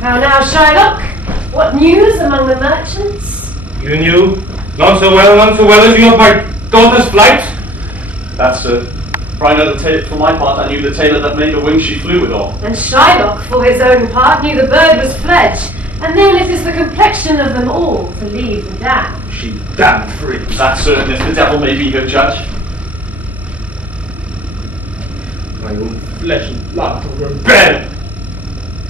How now, Shylock? What news among the merchants? You knew? Not so well as you of my daughter's flight? That's for I know the tale. For my part, I knew the tailor that made the wings she flew withal. And Shylock, for his own part, knew the bird was fledged. And then it is the complexion of them all to leave the damned. She damned free. That's certain, if the devil may be her judge. My own flesh and blood to rebel.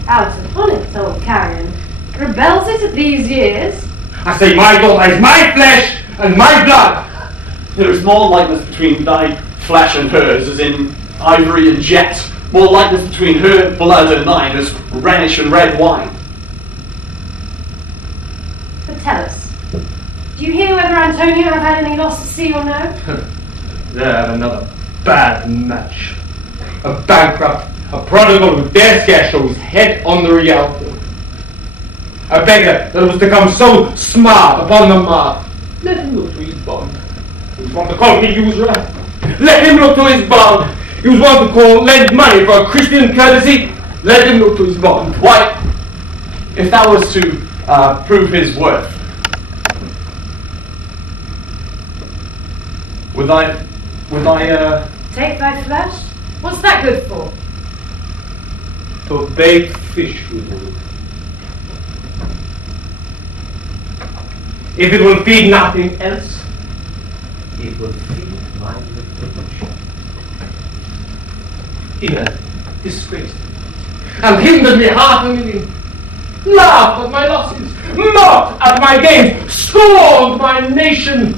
Out upon it, old carrion. Rebels it at these years? I say my daughter is my flesh and my blood. There is more likeness between thy flesh and hers, as in ivory and jet. More likeness between her blood and thine, as Rhenish and red wine. But tell us, do you hear whether Antonio have had any loss at sea or no? They have another bad match. A bankrupt, a prodigal who dare scarce show his head on the Riordan. A beggar that was to come so smart upon the mark. Let him look to his bond. He was one to call me usurer. Let him look to his bond. He was one to lend money for a Christian courtesy. Let him look to his bond. Why, if that was to prove his worth, would I Take thy flesh? What's that good for? to bait fish with. If it will feed nothing else, it will feed my reputation. In a disgrace. And hindered me heartily. Laughed at my losses, mocked at my gains, scorned my nation,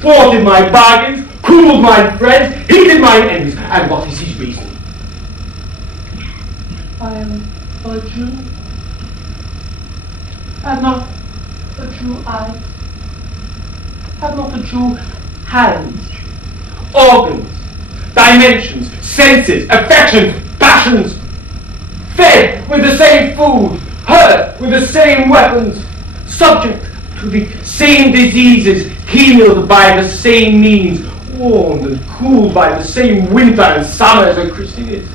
thwarted my bargains, cooled my friends, heated my enemies. And what is his reason? I am a Jew. Have not a Jew eyes. Have not a Jew hands, organs, dimensions, senses, affections, passions, fed with the same food, hurt with the same weapons, subject to the same diseases, healed by the same means, warmed and cooled by the same winter and summer as a Christian is.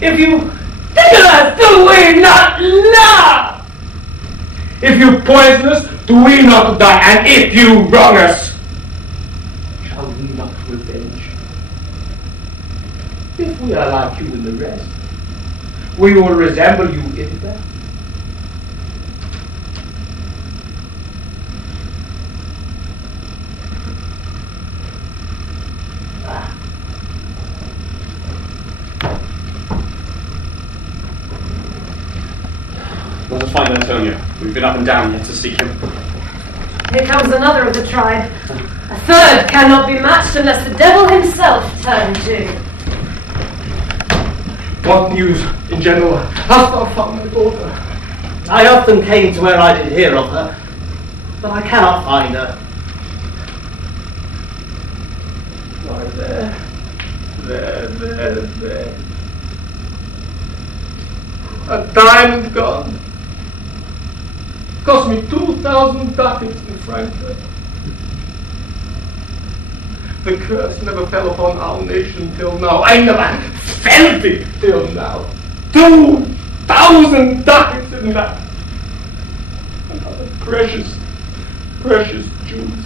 If you tickle us, do we not laugh? If you poison us, do we not die? And if you wrong us, shall we not revenge? If we are like you and the rest, we will resemble you in that. Let us find Antonio. We've been up and down yet to seek him. Here comes another of the tribe. A third cannot be matched unless the devil himself turn to. What news in general? Hast thou found my daughter? I often came to where I did hear of her, but I cannot find her. Why, there. A diamond gone. Cost me 2,000 ducats in Frankfurt. The curse never fell upon our nation till now. I never felt it till now. 2,000 ducats in that. Another precious jewels.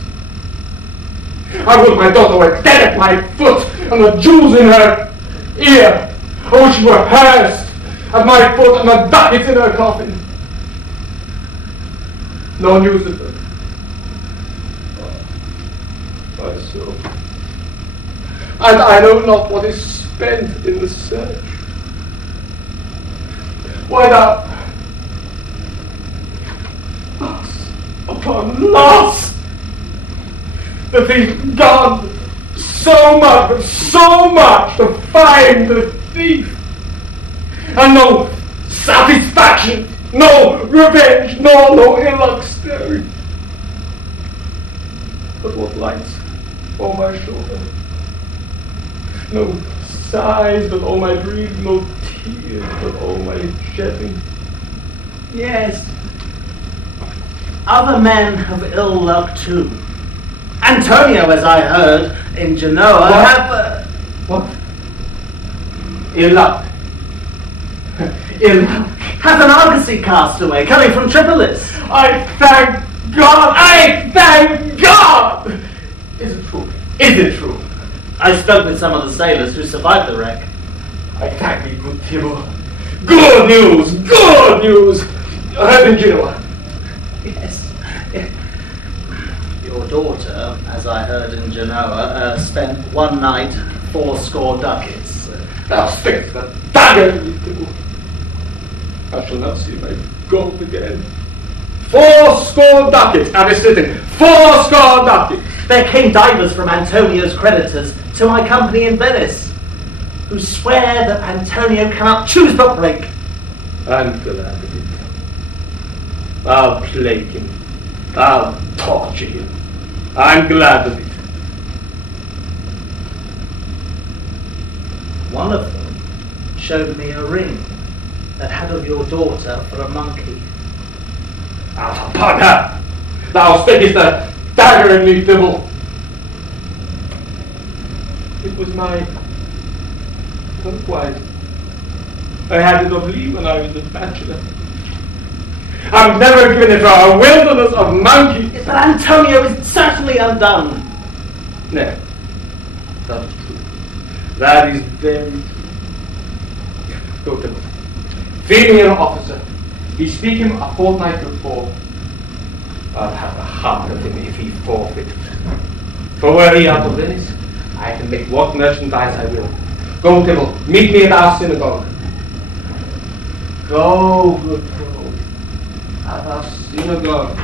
I would my daughter were dead at my foot, and the jewels in her ear. I wish she were hers at my foot, and the ducats in her coffin. No news of her. My soul. And I know not what is spent in the search. Why thou loss upon loss, the thief gone so much to find the thief, and no satisfaction, no revenge, nor no ill luck stirring. But what lights on my shoulder? No sighs, but all my grief, no tears, but all my shedding. Yes, other men have ill luck too. Antonio Antonio, as I heard, in Genoa, What? have... What? Ill luck. Ill luck. has an argosy castaway coming from Tripolis. I thank God! I thank God! Is it true? Is it true? I spoke with some of the sailors who survived the wreck. I thank thee, good Tubal. Good news! Good news! Heard in Genoa. Yes. Your daughter, as I heard in Genoa, spent one night 80 ducats. Thou stickest the dagger in me, Tubal. I shall not see my gold again. 80 ducats, and is sitting. 80 ducats. There came divers from Antonio's creditors to my company in Venice, who swear that Antonio cannot choose but break. I'm glad of it. I'll plague him. I'll torture him. I'm glad of it. One of them showed me a ring that had of your daughter for a monkey. Ah, bugger! Thou stickest the dagger in me, Tubal. It was my turquoise. I had it of leave when I was a bachelor. I've never given it for a wilderness of monkeys. But Antonio is certainly undone. No, that is true. That is very true. Go to him. Female officer. Bespeak him a fortnight before. I'll have the heart of him if he forfeit. For were he out of Venice, I can make what merchandise I will. Go, Tubal, meet me at our synagogue. Go, good girl. At our synagogue.